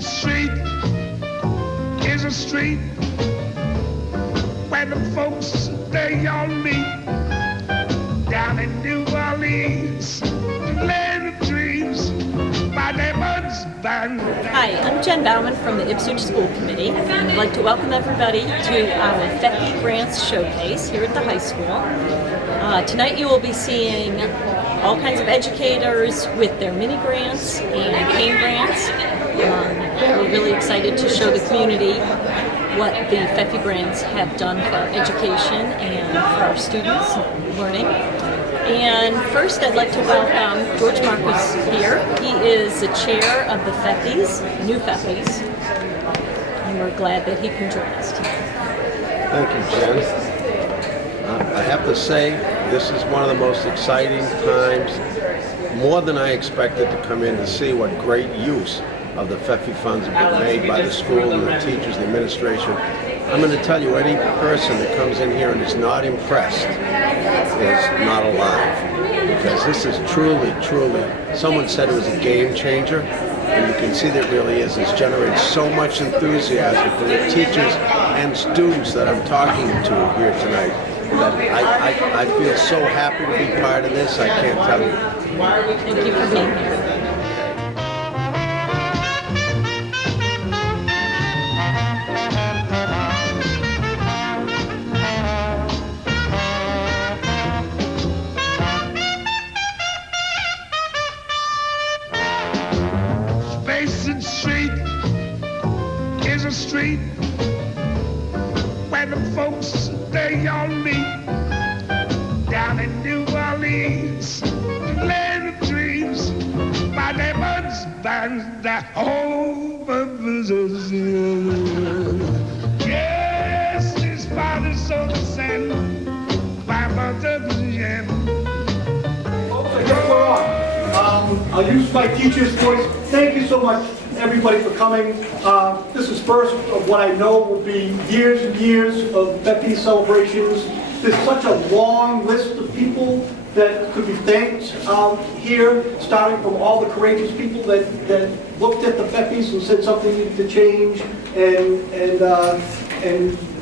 Street is a street where the folks they all meet down in New Orleans, the land of dreams by their buds band. Hi, I'm Jen Bauman from the Ipswich School Committee, and I'd like to welcome everybody to our Feoffee Grants Showcase here at the high school. Tonight you will be seeing all kinds of educators with their mini grants and cane grants. We're really excited to show the community what the Feoffee grants have done for our education and for our students learning. And first I'd like to welcome George Marcus here. He is the chair of the Feofees, new Feofees, and we're glad that he can join us tonight. Thank you, Jen. I have to say, this is one of the most exciting times, more than I expected, to come in to see what great use of the Feoffee funds have been made by the school and the teachers, the administration. I'm going to tell you, any person that comes in here and is not impressed is not alive. Because this is truly, someone said it was a game changer, and you can see that it really is. It's generated so much enthusiasm from the teachers and students that I'm talking to here tonight. That I feel so happy to be part of this, I can't tell you. Thank you for being here. Basin Street is a street where the folks they all meet down in New Orleans, the land of dreams by their buds band that whole purposes. Yes, his father saw the sand by mother's hand. I guess we're on. I'll use my teacher's voice. Thank you so much, everybody, for coming. This is first of what I know will be years and years of Feoffee celebrations. There's such a long list of people that could be thanked here, starting from all the courageous people that looked at the Feofees and said something needed to change and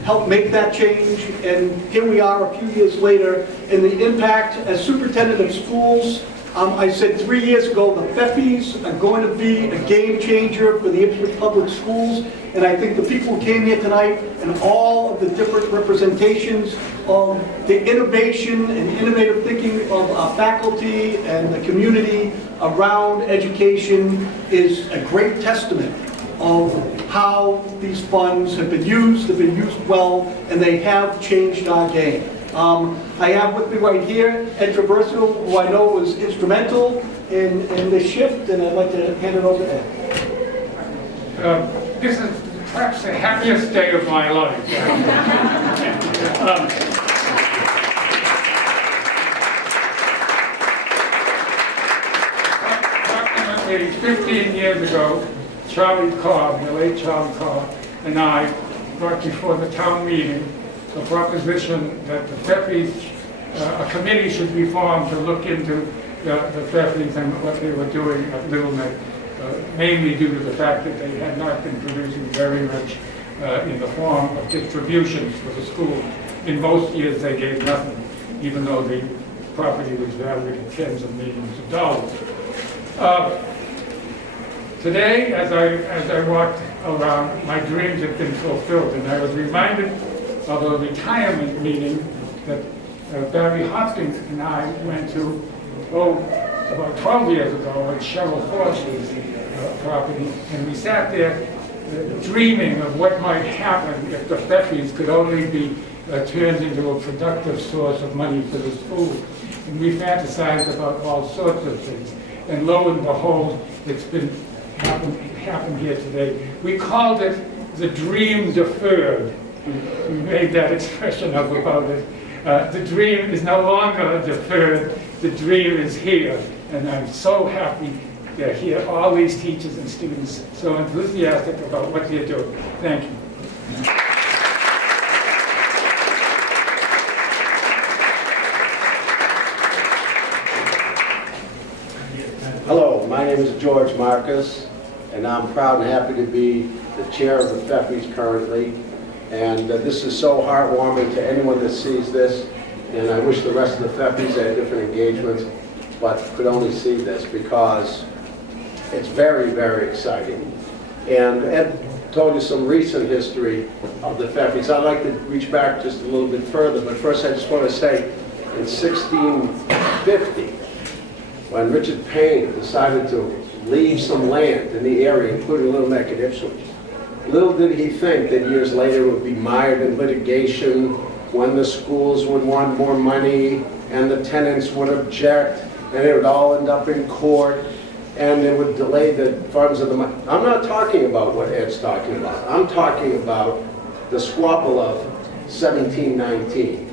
helped make that change. And here we are a few years later, and the impact as superintendent of schools. I said 3 years ago, the Feofees are going to be a game changer for the Ipswich Public Schools, and I think the people who came here tonight and all of the different representations of the innovation and innovative thinking of our faculty and the community around education is a great testament of how these funds have been used well, and they have changed our game. I have with me right here Ed Traversio, who I know was instrumental in this shift, and I'd like to hand it over to Ed. This is perhaps the happiest day of my life. Approximately 15 years ago, Charlie Cobb, the late Charlie Cobb, and I brought before the town meeting a proposition that the Feofees, a committee should be formed to look into the Feofees and what they were doing at Little Neck, mainly due to the fact that they had not been producing very much in the form of distributions for the school. In most years they gave nothing, even though the property was valued at tens of millions of dollars. Today, as I walked around, my dreams have been fulfilled, and I was reminded of a retirement meeting that Barry Hopkins and I went to, about 12 years ago at Cheryl Forge's property, and we sat there dreaming of what might happen if the Feoffies could only be turned into a productive source of money for the school. And we fantasized about all sorts of things. And lo and behold, it's been happened here today. We called it the dream deferred. We made that expression up about it. The dream is no longer deferred. The dream is here. And I'm so happy to hear all these teachers and students so enthusiastic about what they're doing. Thank you. Hello, my name is George Marcus, and I'm proud and happy to be the chair of the Feoffies currently. And this is so heartwarming to anyone that sees this. And I wish the rest of the Feoffies had different engagements, but could only see this because it's very, very exciting. And Ed told you some recent history of the Feoffies. I'd like to reach back just a little bit further, but first I just want to say in 1650, when Richard Payne decided to leave some land in the area, including Little Neck and Ipswich, little did he think that years later it would be mired in litigation, when the schools would want more money, and the tenants would object, and it would all end up in court, and it would delay the funds of the money. I'm not talking about what Ed's talking about. I'm talking about the squabble of 1719.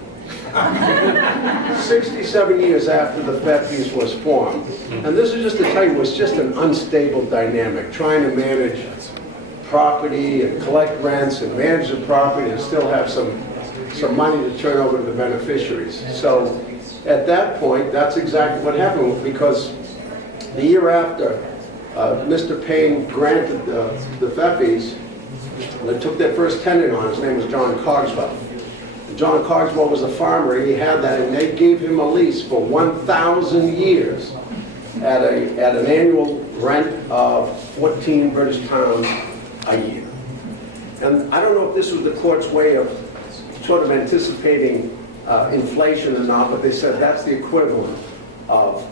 67 years after the Feoffies was formed. And this is just to tell you, it's just an unstable dynamic, trying to manage property and collect rents and manage the property and still have some money to turn over to the beneficiaries. So at that point, that's exactly what happened, because the year after Mr. Payne granted the Feoffies, they took their first tenant on. His name was John Cogswell. John Cogswell was a farmer, and he had that, and they gave him a lease for 1,000 years at an annual rent of 14 British pounds a year. And I don't know if this was the court's way of sort of anticipating inflation or not, but they said that's the equivalent of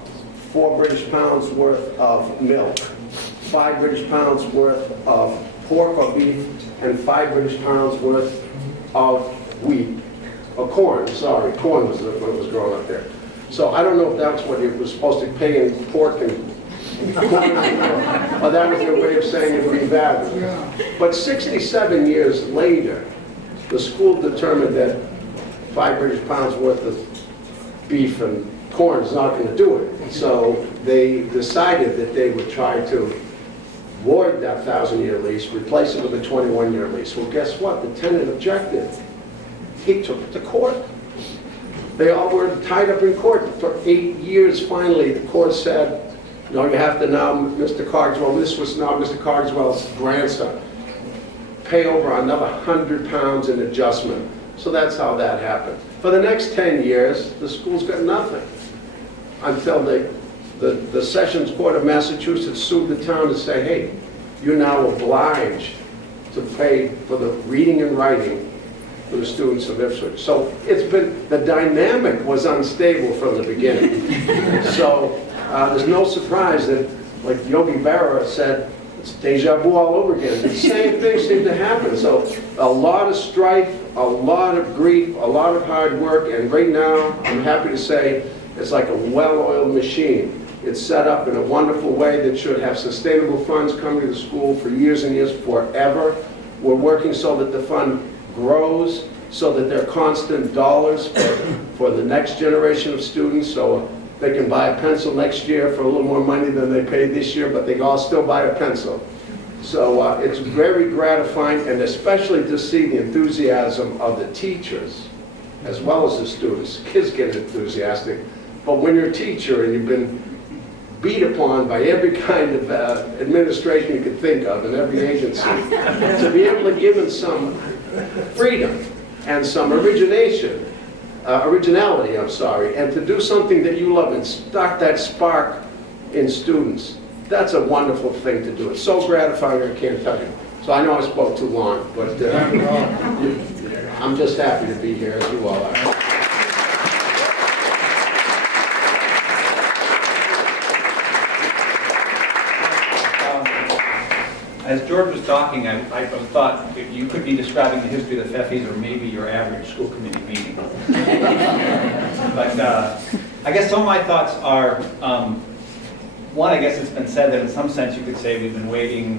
4 British pounds worth of milk, 5 British pounds worth of pork or beef, and 5 British pounds worth of wheat. Or corn, sorry, corn was what was growing up there. So I don't know if that's what it was supposed to pay in pork and corn, or that was their way of saying it would be valued. But 67 years later, the school determined that 5 British pounds worth of beef and corn is not going to do it. So they decided that they would try to void that 1,000-year lease, replace it with a 21-year lease. Well, guess what? The tenant objected. He took it to court. They all were tied up in court for 8 years. Finally, the court said, no, you have to now, Mr. Cogswell, this was now Mr. Cogswell's grandson, pay over another 100 pounds in adjustment. So that's how that happened. For the next 10 years, the school's got nothing until the Sessions Court of Massachusetts sued the town to say, hey, you're now obliged to pay for the reading and writing for the students of Ipswich. So it's been, the dynamic was unstable from the beginning. So there's no surprise that, like Yogi Berra said, it's deja vu all over again. The same things seem to happen. So a lot of strife, a lot of grief, a lot of hard work, and right now, I'm happy to say, it's like a well-oiled machine. It's set up in a wonderful way that should have sustainable funds coming to the school for years and years, forever. We're working so that the fund grows, so that there are constant dollars for the next generation of students, so they can buy a pencil next year for a little more money than they paid this year, but they can all still buy a pencil. So it's very gratifying, and especially to see the enthusiasm of the teachers as well as the students. Kids get enthusiastic, but when you're a teacher and you've been beat upon by every kind of administration you could think of in every agency, to be able to give them some freedom and some originality, and to do something that you love and start that spark in students, that's a wonderful thing to do. It's so gratifying, I can't tell you. So I know I spoke too long, but I'm just happy to be here, as you all are. As George was talking, I thought you could be describing the history of the Feoffies or maybe your average school committee meeting. But I guess some of my thoughts are, one, I guess it's been said that in some sense you could say we've been waiting,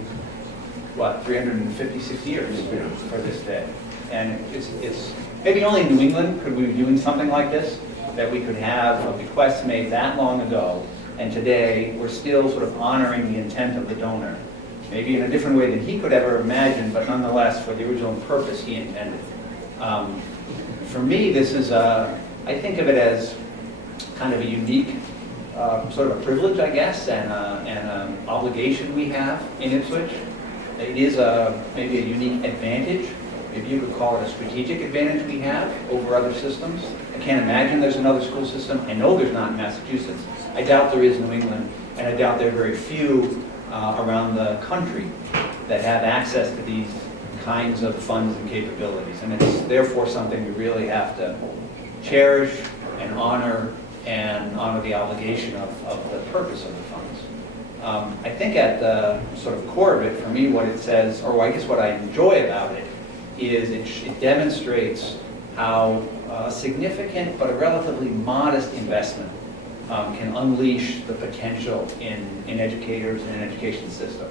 what, 356 years for this day. And it's maybe only in New England could we be doing something like this, that we could have a bequest made that long ago, and today we're still sort of honoring the intent of the donor. Maybe in a different way than he could ever imagine, but nonetheless for the original purpose he intended. For me, this is, I think of it as kind of a unique sort of a privilege, I guess, and an obligation we have in Ipswich. It is maybe a unique advantage. Maybe you could call it a strategic advantage we have over other systems. I can't imagine there's another school system. I know there's not in Massachusetts. I doubt there is in New England, and I doubt there are very few around the country that have access to these kinds of funds and capabilities. And it's therefore something we really have to cherish and honor the obligation of the purpose of the funds. I think at the sort of core of it, for me, what it says, or I guess what I enjoy about it, is it demonstrates how a significant but a relatively modest investment can unleash the potential in educators and an education system.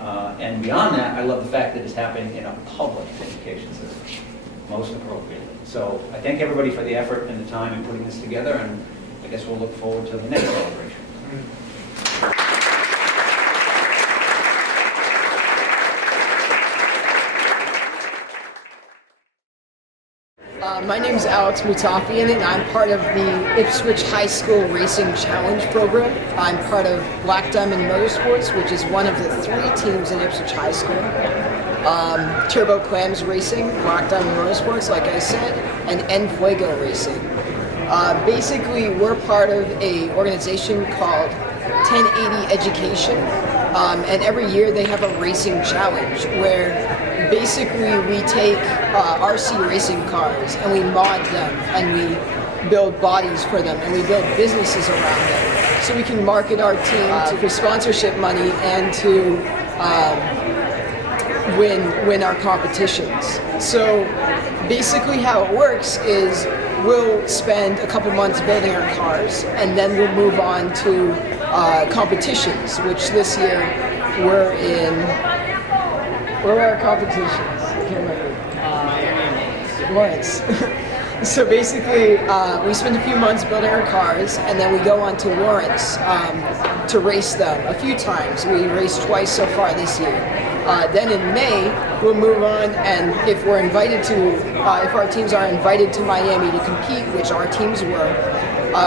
And beyond that, I love the fact that it's happening in a public education system, most appropriately. So I thank everybody for the effort and the time in putting this together, and I guess we'll look forward to the next celebration. My name is Alex Mutafian, and I'm part of the Ipswich High School Racing Challenge program. I'm part of Black Diamond Motorsports, which is one of the 3 teams in Ipswich High School. Turbo Clams Racing, Black Diamond Motorsports, like I said, and En Fuego Racing. Basically, we're part of an organization called 1080 Education, and every year they have a racing challenge where basically we take RC racing cars and we mod them and we build bodies for them and we build businesses around them so we can market our team for sponsorship money and to win our competitions. So basically how it works is we'll spend a couple months building our cars and then we'll move on to competitions, which this year we're in. Where are our competitions? I can't remember. Lawrence. So basically, we spend a few months building our cars, and then we go on to Lawrence to race them a few times. We raced twice so far this year. Then in May, we'll move on, and if we're invited to, if our teams are invited to Miami to compete, which our teams were,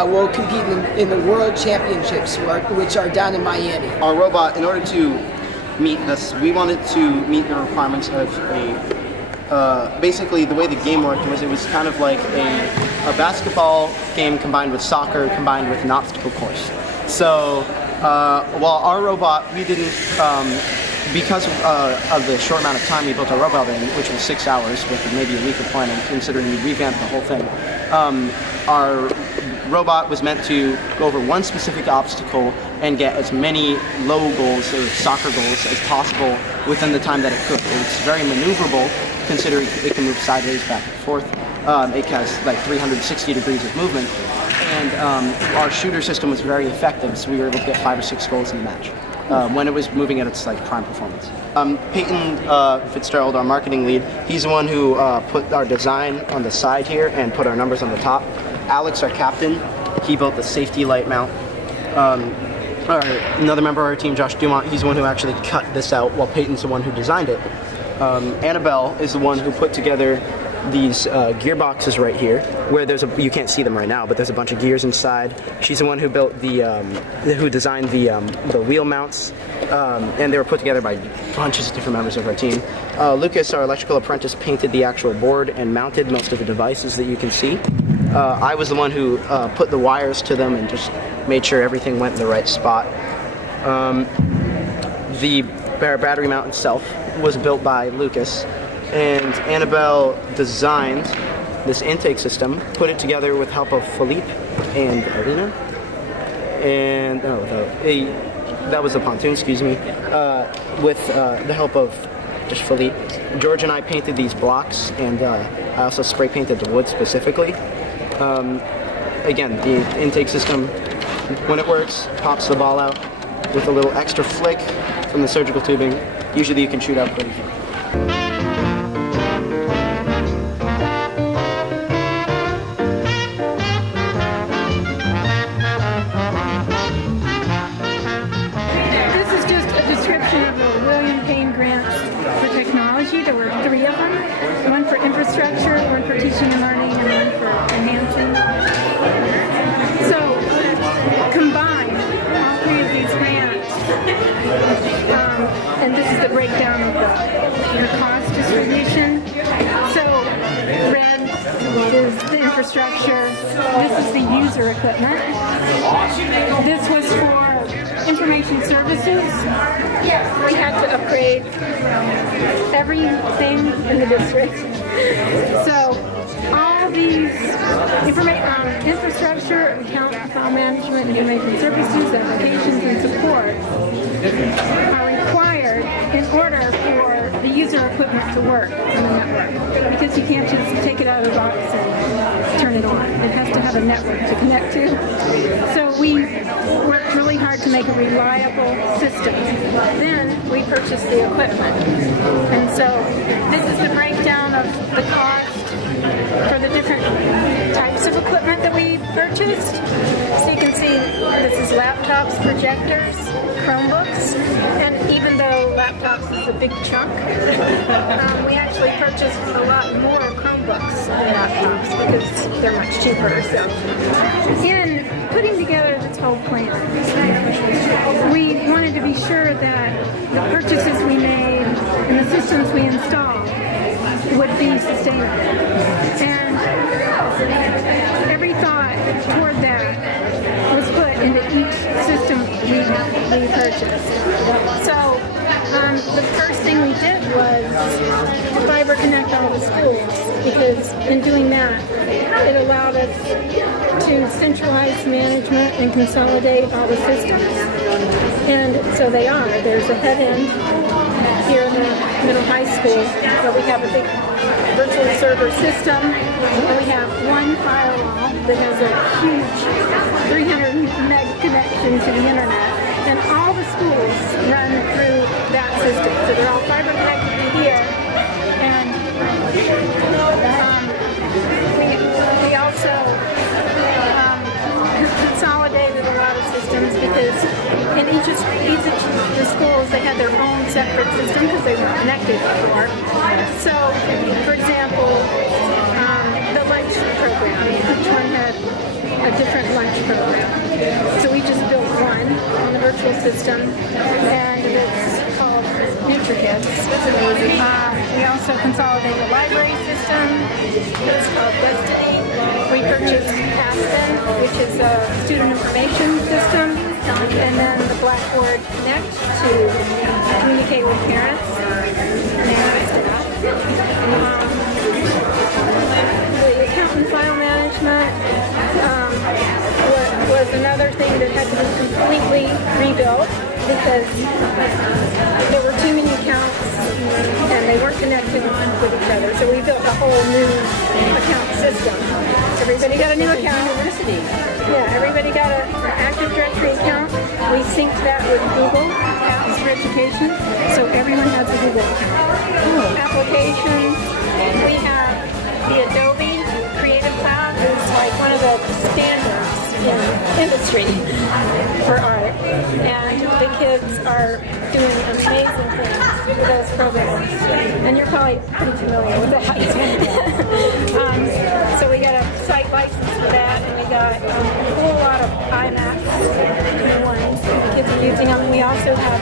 we'll compete in the World Championships, which are down in Miami. Our robot, in order to meet this, we wanted to meet the requirements of basically the way the game worked was it was kind of like a basketball game combined with soccer combined with an obstacle course. So while our robot, we didn't, because of the short amount of time we built our robot in, which was 6 hours with maybe a week of planning, considering we revamped the whole thing, our robot was meant to go over one specific obstacle and get as many low goals or soccer goals as possible within the time that it could. It's very maneuverable, considering it can move sideways, back and forth. It has like 360 degrees of movement, and our shooter system was very effective, so we were able to get 5 or 6 goals in the match when it was moving at its like prime performance. Peyton Fitzgerald, our marketing lead, he's the one who put our design on the side here and put our numbers on the top. Alex, our captain, he built the safety light mount. Another member of our team, Josh Dumont, he's the one who actually cut this out, while Peyton's the one who designed it. Annabelle is the one who put together these gearboxes right here, where you can't see them right now, but there's a bunch of gears inside. She's the one who built who designed the wheel mounts, and they were put together by bunches of different members of our team. Lucas, our electrical apprentice, painted the actual board and mounted most of the devices that you can see. I was the one who put the wires to them and just made sure everything went in the right spot. The battery mount itself was built by Lucas, and Annabelle designed this intake system, put it together with help of Philippe and Alina, and that was the pontoon, excuse me. With the help of just Philippe, George and I painted these blocks, and I also spray painted the wood specifically. Again, the intake system, when it works, pops the ball out with a little extra flick from the surgical tubing. Usually you can shoot out pretty far. This is just a description of the William Payne grants for technology. There were 3 of them. One for infrastructure, one for teaching and learning, and one for enhancing. So, combined, all 3 of these grants, and this is the breakdown of the cost distribution. So, red is the infrastructure. This is the user equipment. This was for information services. We had to upgrade everything in the district. So all these infrastructure, account file management, information services, applications, and support are required in order for the user equipment to work on the network. Because you can't just take it out of the box and turn it on. It has to have a network to connect to. So we worked really hard to make a reliable system. Then we purchased the equipment. And so this is the breakdown of the cost for the different types of equipment that we purchased. So you can see this is laptops, projectors, Chromebooks, and even though laptops is a big chunk, we actually purchased a lot more Chromebooks than laptops because they're much cheaper. So in putting together this whole plan, we wanted to be sure that the purchases we made and the systems we installed would be sustainable. And every thought toward that was put into each system we purchased. So the first thing we did was fiber connect all the schools, because in doing that, it allowed us to centralize management and consolidate all the systems. And so they are. There's a head end here in the middle high school where we have a big virtual server system, and we have one firewall that has a huge 300 meg connection to the internet, and all the schools run through that system. So they're all fiber connected to here, and we also consolidated a lot of systems, because in each of the schools they had their own separate system because they weren't connected before. So, for example, the lunch program, each one had a different lunch program. So we just built one on the virtual system, and it's called NutriKids. We also consolidated the library system. It's called Destiny. We purchased Aspen, which is a student information system, and then the Blackboard Connect to communicate with parents and staff. The account and file management was another thing that had to be completely rebuilt, because there were too many accounts and they weren't connected with each other. So we built a whole new account system. Everybody got a new account. University. Yeah, everybody got an Active Directory account. We synced that with Google Apps for Education, so everyone has a Google account. Applications, we have the Adobe Creative Cloud, is like one of the standards in industry for art, and the kids are doing amazing things with those programs, and you're probably pretty familiar with that. So we got a site license for that, and we got a whole lot of iMacs, new ones, the kids are using them. We also have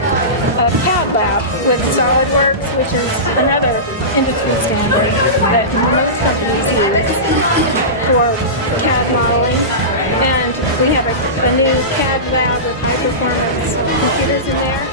a CAD lab with SolidWorks, which is another industry standard that most companies use for CAD modeling. And we have a new CAD lab with high performance computers in there.